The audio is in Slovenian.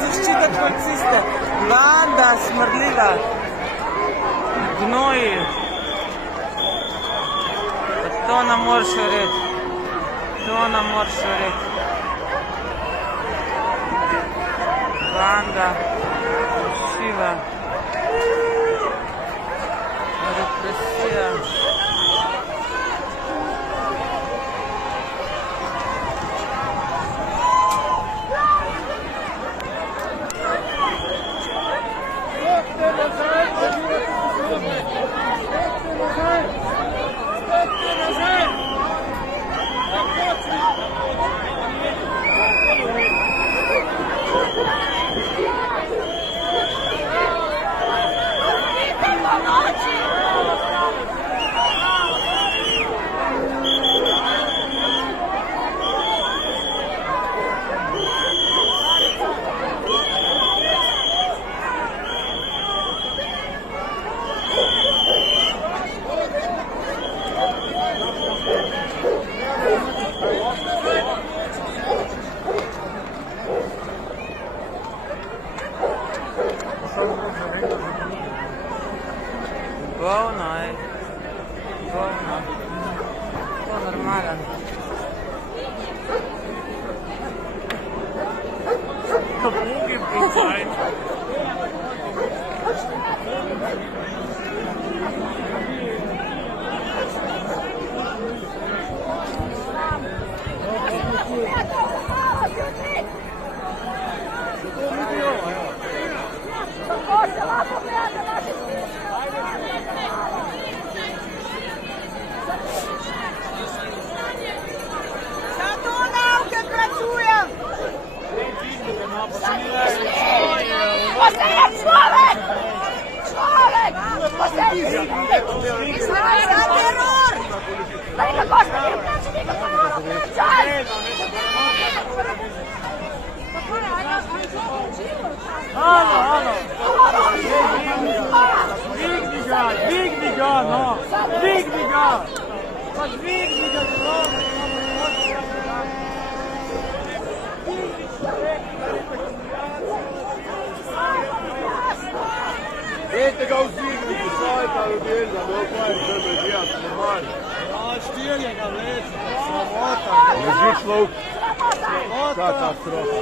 zaščititi policiste. Banda smrdljiva. Gnoji. To nam moraš verjeti. To nam moraš verjeti. Banda. Siva. Represija. Govno, ej. Govno. To normalen. Drugi policaj. Postaje človek! Človek! Postaje Izrael za teror! Da li ga košta mi vneći nikako malo pričaj! Ano! Digni ga, no! Digni ga! Pa digni ga, no! Dajte ga vzdigni, postavite ljudje, da bo kaj že medijati, normalno. Štirje ga vleče, sramota. Leži človek. Katastrofa.